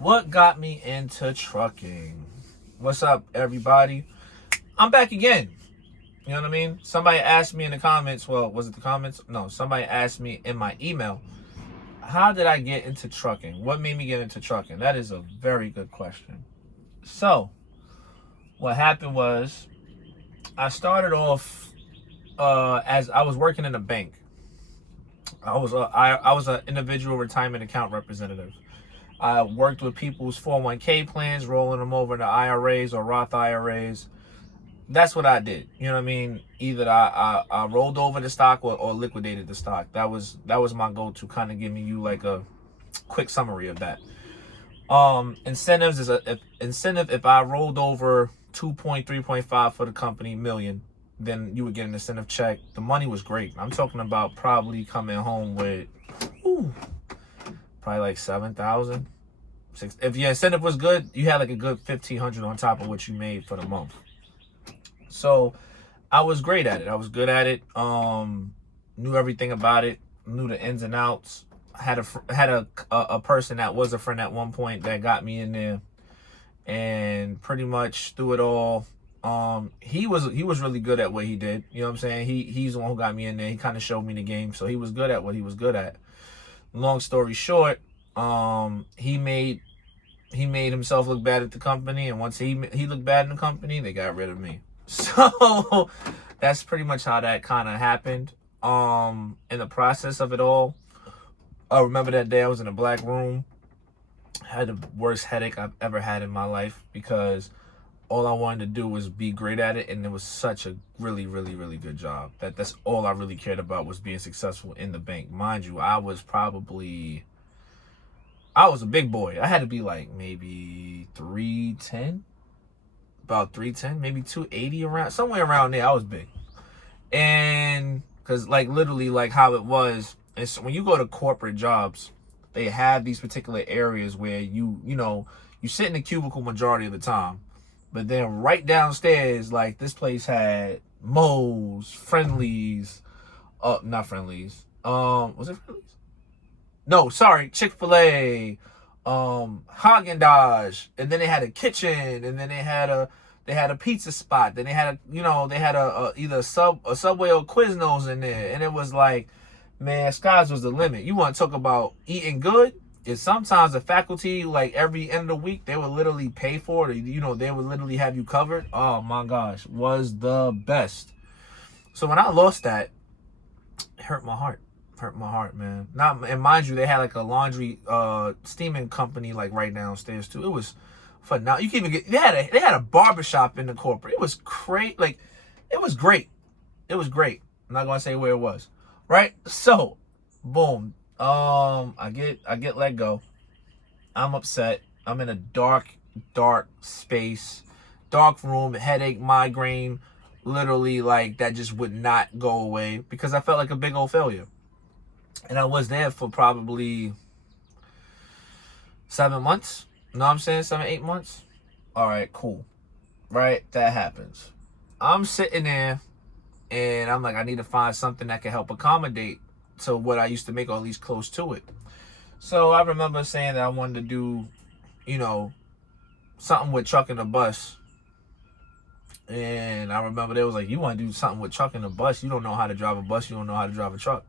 What got me into trucking? What's up, everybody? I'm back again. You know what I mean? Somebody asked me in the comments. Well, was it the comments? No, somebody asked me in my email, how did I get into trucking? What made me get into trucking? That is a very good question. So, what happened was I started off as I was working in a bank. I was an individual retirement account representative. I worked with people's 401k plans, rolling them over to IRAs or Roth IRAs. That's what I did. You know what I mean? Either I rolled over the stock or liquidated the stock. That was my go-to, kind of giving you like a quick summary of that. Incentives is incentive. If I rolled over 2.3.5 for the company million, then you would get an incentive check. The money was great. I'm talking about probably coming home with probably like 7,000. If your incentive was good, you had like a good 1,500 on top of what you made for the month. So I was great at it. I was good at it. Knew everything about it. Knew the ins and outs. Had a person that was a friend at one point that got me in there, and pretty much through it all. He was really good at what he did. You know what I'm saying? He's the one who got me in there. He kind of showed me the game, so he was good at what he was good at. Long story short, he made himself look bad at the company, and once he looked bad in the company, they got rid of me. So that's pretty much how that kind of happened. In the process of it all, I remember that day I was in a black room. I had the worst headache I've ever had in my life because all I wanted to do was be great at it, and it was such a really, really, really good job. That's all I really cared about, was being successful in the bank. Mind you, I was a big boy. I had to be like maybe 310, about 310, maybe 280, around somewhere around there. I was big, and because like literally like how it was, it's when you go to corporate jobs, they have these particular areas where you sit in the cubicle majority of the time. But then right downstairs, like this place had Moe's, Friendlies, not Friendlies. Was it Friendlies? No, sorry, Chick-fil-A, Haagen-Dazs, and then they had a kitchen, and then they had a pizza spot. Then they had either a Subway or Quiznos in there, and it was like, man, skies was the limit. You want to talk about eating good? Is sometimes the faculty, like every end of the week, they would literally pay for it. They would literally have you covered. Oh my gosh, was the best. So when I lost that, it hurt my heart. Hurt my heart, man. And mind you, they had like a laundry steaming company like right downstairs too. It was fun. Now you can even they had a barbershop in the corporate. It was great. Like it was great. It was great. I'm not gonna say where it was. Right? So, boom. I get let go. I'm upset. I'm in a dark space, dark room, headache, migraine, literally like that just would not go away because I felt like a big old failure. And I was there for probably 7 months. You know what I'm saying? 7, 8 months. All right, cool. Right? That happens. I'm sitting there and I'm like, I need to find something that can help accommodate to what I used to make, or at least close to it. So I remember saying that I wanted to do, something with trucking a bus. And I remember they was like, you want to do something with trucking a bus? You don't know how to drive a bus. You don't know how to drive a truck.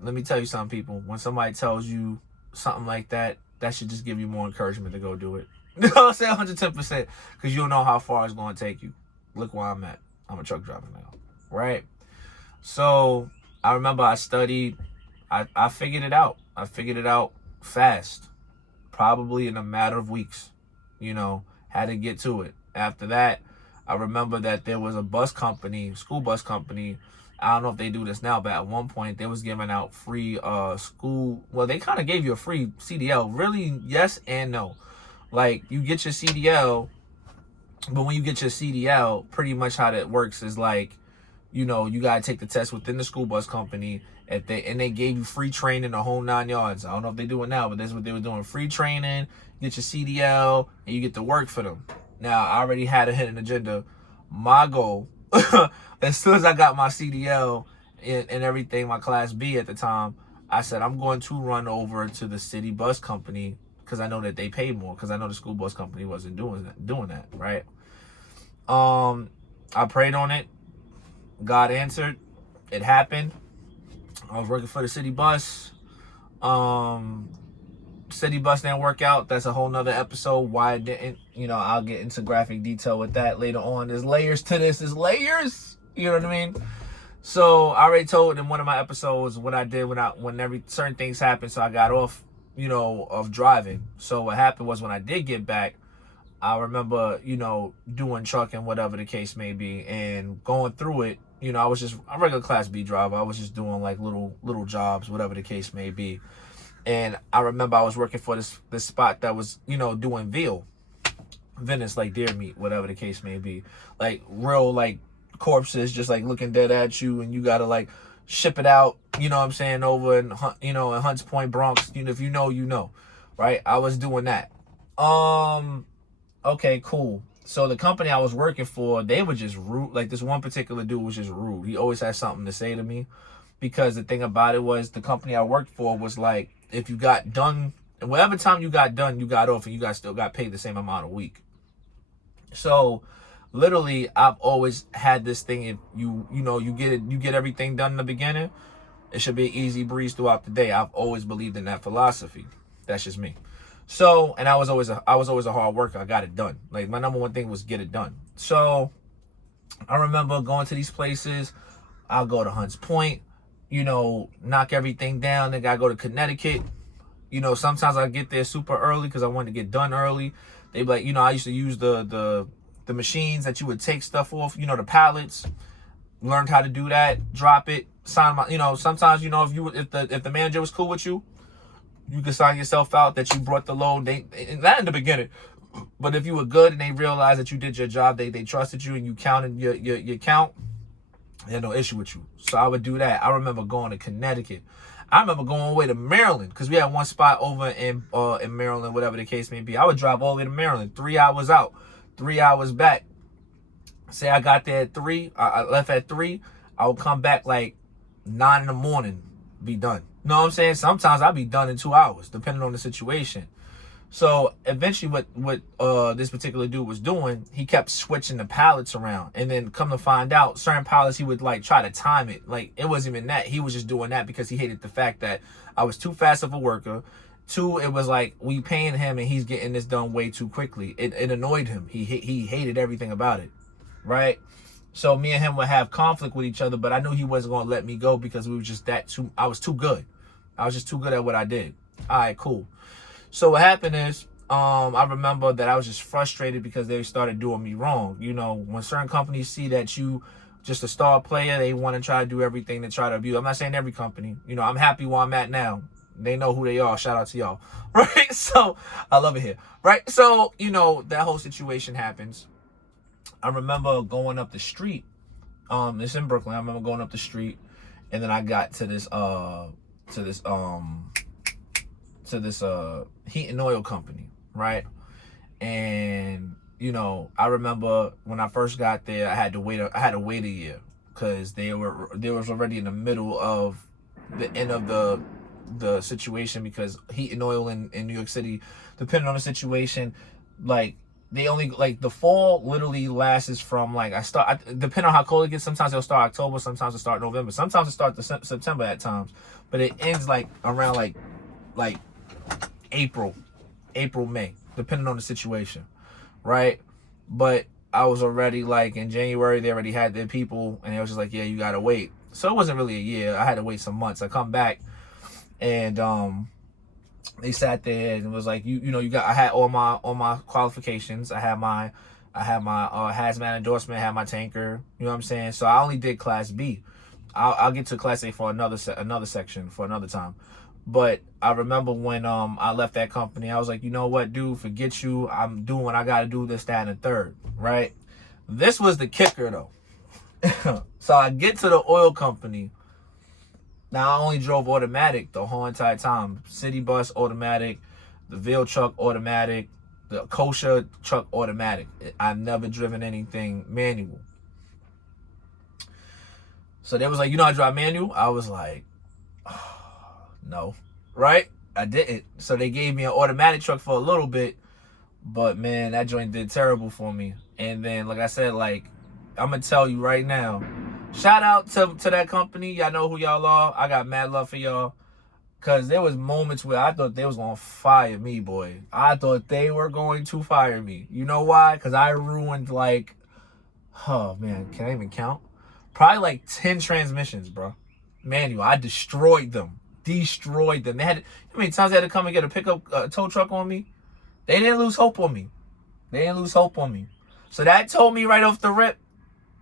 Let me tell you something, people. When somebody tells you something like that, that should just give you more encouragement to go do it. You know what I'm saying? 110%. Because you don't know how far it's going to take you. Look where I'm at. I'm a truck driver now. Right? So I remember I studied. I figured it out. I figured it out fast. Probably in a matter of weeks. Had to get to it. After that, I remember that there was a bus company, school bus company. I don't know if they do this now, but at one point they was giving out free school. Well, they kind of gave you a free CDL. Really, yes and no. Like you get your CDL, but when you get your CDL, pretty much how that works is like, you gotta take the test within the school bus company. They gave you free training the whole 9 yards. I don't know if they do it now, but that's what they were doing. Free training, get your CDL, and you get to work for them. Now I already had a hidden agenda. My goal, as soon as I got my CDL and everything, my Class B at the time, I said I'm going to run over to the city bus company because I know that they pay more, because I know the school bus company wasn't doing that, right? I prayed on it. God answered. It happened. I was working for the city bus. City bus didn't work out. That's a whole nother episode why it didn't. I'll get into graphic detail with that later on. There's layers to this. There's layers. You know what I mean? So I already told in one of my episodes what I did when certain things happened. So I got off, of driving. So what happened was when I did get back, I remember, doing trucking, whatever the case may be, and going through it. I was just a regular Class B driver. I was just doing like little jobs, whatever the case may be. And I remember I was working for this spot that was, doing veal, Venice, like deer meat, whatever the case may be, like real like corpses, just like looking dead at you, and you gotta like ship it out. You know what I'm saying, over in in Hunts Point, Bronx. If you know, right? I was doing that. Okay, cool. So the company I was working for, they were just rude. Like this one particular dude was just rude. He always had something to say to me, because the thing about it was the company I worked for was like, if you got done, whatever time you got done, you got off, and you guys still got paid the same amount a week. So literally, I've always had this thing. If you get everything done in the beginning, it should be an easy breeze throughout the day. I've always believed in that philosophy. That's just me. So, and I was always a hard worker. I got it done. Like my number one thing was get it done. So I remember going to these places. I'll go to Hunts Point, knock everything down. Then I go to Connecticut. Sometimes I get there super early because I wanted to get done early. They be like, I used to use the machines that you would take stuff off, the pallets. Learned how to do that, drop it, sign my, sometimes, if the manager was cool with you, you could sign yourself out that you brought the load. Not in the beginning, but if you were good and they realized that you did your job, they trusted you and you counted your count, they had no issue with you. So I would do that. I remember going to Connecticut. I remember going all the way to Maryland, because we had one spot over in Maryland, whatever the case may be. I would drive all the way to Maryland, 3 hours out, 3 hours back. Say I got there at 3, I left at 3, I would come back like 9 in the morning, be done. You know what I'm saying? Sometimes I'd be done in 2 hours, depending on the situation. So eventually what this particular dude was doing, he kept switching the pallets around. And then come to find out, certain pallets he would like try to time it. Like it wasn't even that. He was just doing that because he hated the fact that I was too fast of a worker. 2, it was like we paying him and he's getting this done way too quickly. It annoyed him. He hated everything about it. Right? So me and him would have conflict with each other, but I knew he wasn't going to let me go because we were just I was too good. I was just too good at what I did. All right, cool. So what happened is, I remember that I was just frustrated because they started doing me wrong. When certain companies see that you just a star player, they want to try to do everything to try to abuse. I'm not saying every company. I'm happy where I'm at now. They know who they are. Shout out to y'all. Right? So I love it here. Right? So, that whole situation happens. I remember going up the street. It's in Brooklyn. I remember going up the street, and then I got to this heat and oil company, right? And I remember when I first got there, I had to wait a year because they was already in the middle of the end of the situation, because heat and oil in New York City, depending on the situation, like they only like the fall literally lasts from like depending on how cold it gets. Sometimes it'll start October, sometimes it'll start November, sometimes it starts September at times, but it ends like around like April, May, depending on the situation, right? But I was already like in January, they already had their people, and it was just like, yeah, you gotta wait. So it wasn't really a year. I had to wait some months. I come back, and they sat there and it was like, I had all my qualifications. I had my hazmat endorsement, I had my tanker. You know what I'm saying? So I only did Class B. I'll get to Class A for another section for another time. But I remember when I left that company, I was like, you know what, dude, forget you. I'm doing what I got to do, this, that, and the third, right? This was the kicker, though. So I get to the oil company. Now, I only drove automatic the whole entire time. City bus automatic, the Veal truck automatic, the kosher truck automatic. I've never driven anything manual. So they was like, I drive manual? I was like, no, right? I didn't. So they gave me an automatic truck for a little bit, but man, that joint did terrible for me. And then, like I said, like, I'm gonna tell you right now, shout out to that company. Y'all know who y'all are. I got mad love for y'all. Cause there was moments where I thought they was gonna fire me, boy. I thought they were going to fire me. You know why? Cause I ruined like, oh man, can I even count? Probably like 10 transmissions, bro. Manual. I destroyed them. Destroyed them. They had, how many times they had to come and get a pickup tow truck on me? They didn't lose hope on me. They didn't lose hope on me. So that told me right off the rip,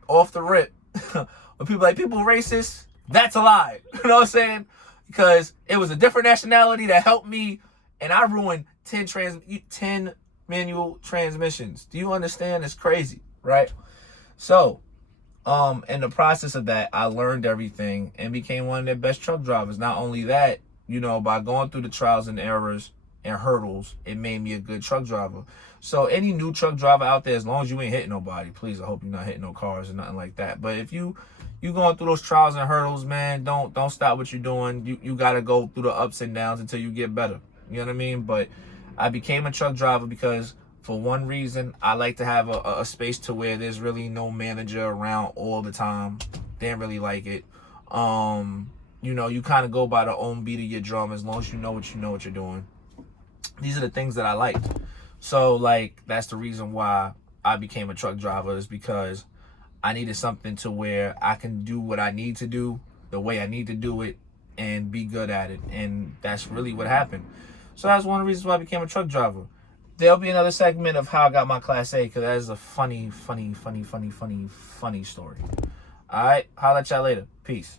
when people like, people racist, that's a lie. You know what I'm saying? Because it was a different nationality that helped me, and I ruined 10 manual transmissions. Do you understand? It's crazy, right? So, in the process of that, I learned everything and became one of their best truck drivers. Not only that, you know, by going through the trials and errors and hurdles, it made me a good truck driver. So any new truck driver out there, as long as you ain't hitting nobody, please, I hope you're not hitting no cars or nothing like that. But if you going through those trials and hurdles, man, don't stop what you're doing. You got to go through the ups and downs until you get better. You know what I mean? But I became a truck driver because, for one reason, I like to have a space to where there's really no manager around all the time. Didn't really like it. You know, you kind of go by the own beat of your drum as long as you know what you're doing. These are the things that I liked. So, like, that's the reason why I became a truck driver, is because I needed something to where I can do what I need to do the way I need to do it and be good at it. And that's really what happened. So that's one of the reasons why I became a truck driver. There'll be another segment of how I got my Class A, because that is a funny story. All right, holla at y'all later. Peace.